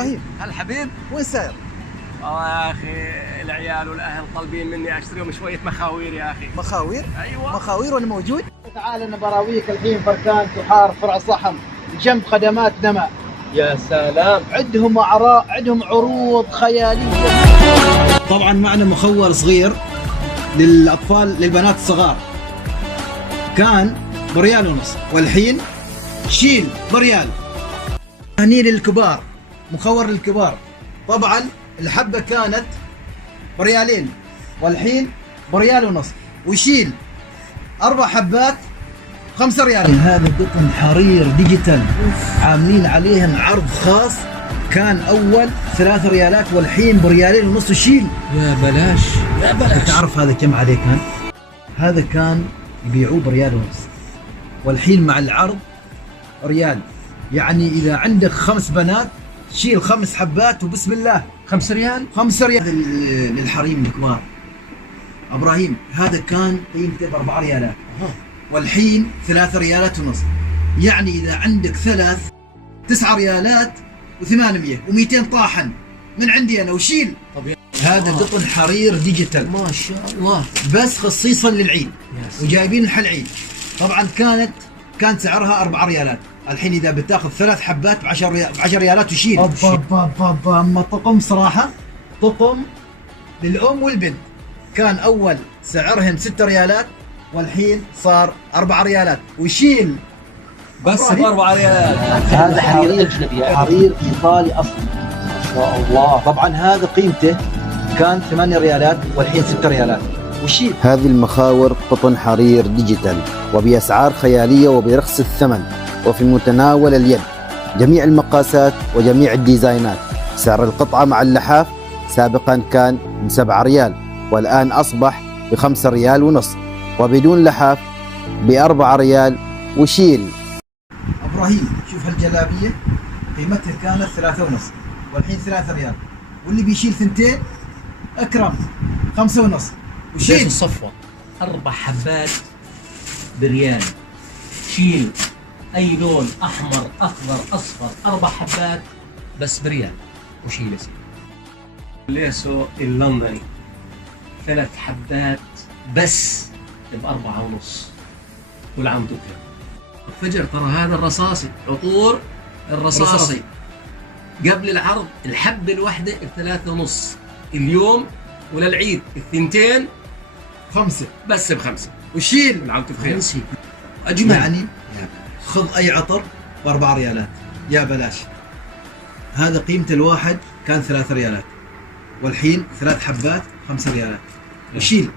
ابراهيم هلا حبيب. وين ساير؟ يا اخي العيال والاهل طالبين مني اشتريهم شويه مخاوير يا اخي. مخاوير؟ ايوه مخاوير وانا موجود؟ تعال انا براويك الحين بركان تحار فرع صحم جنب خدمات نماء. يا سلام. عندهم عندهم عروض خياليه. طبعا معنا مخول صغير للاطفال للبنات الصغار، كان بريال ونص والحين شيل بريال. هني للكبار، مخور للكبار. طبعا الحبه كانت بريالين والحين بريال ونص، وشيل 4 حبات 5 ريال. هذا قطن حرير ديجيتال عاملين عليهم عرض خاص، كان اول 3 ريالات والحين بريالين ونص وشيل. يا بلاش يا بلاش. تعرف هذا كم عليه كان؟ هذا كان يبيعوه بريال ونص والحين مع العرض ريال. يعني اذا عندك 5 بنات شيل 5 حبات وبسم الله 5 ريال. 5 ريال للحريم الكبار. ابراهيم هذا كان قيمته ب4 ريالات والحين 3 ريالات ونص. يعني اذا عندك 9 ريالات و800 و200 طاحن من عندي انا وشيل. طب هذا قطن حرير ديجيتال ما شاء الله، بس خصيصا للعيد، وجايبين الحل عيد. طبعا كان سعرها 4 ريالات، الحين اذا بتاخذ 3 حبات ب10 ريالات وشيل. اما طقم صراحه، طقم للام والبنت. كان اول سعرهم 6 ريالات والحين صار 4 ريالات وشيل. بس ب4 ريالات. هذا حرير ايطالي اصلي ما شاء الله. طبعا هذا قيمته كان 8 ريالات والحين 6 ريالات وشيل. هذه المخاور قطن حرير ديجيتال وبأسعار خيالية وبرخص الثمن وفي متناول اليد، جميع المقاسات وجميع الديزاينات. سعر القطعة مع اللحاف سابقا كان ب7 ريال والآن أصبح ب5 ريال ونص، وبدون لحاف ب4 ريال وشيل. ابراهيم شوف هالجلابيه قيمتها كانت 3 ونص والحين 3 ريال، واللي بيشيل 2 اكرم 5 ونص وشيل. الصفوة 4 حبات بريال، شيل أي لون أحمر أخضر أصفر 4 حبات بس بريال وشيل. ليسو اللندني 3 حبات بس ب4 ونص. كل عام تكرم. فجر ترى هذا الرصاصي، عطور الرصاصي قبل العرض الحبة الواحدة ب3 ونص، اليوم وللعيد 2 5 بس ب5 وشيل. العمت بخير. اجمل. يعني خذ اي عطر ب4 ريالات يا بلاش. هذا قيمة الواحد كان 3 ريالات والحين 3 حبات 5 ريالات وشيل.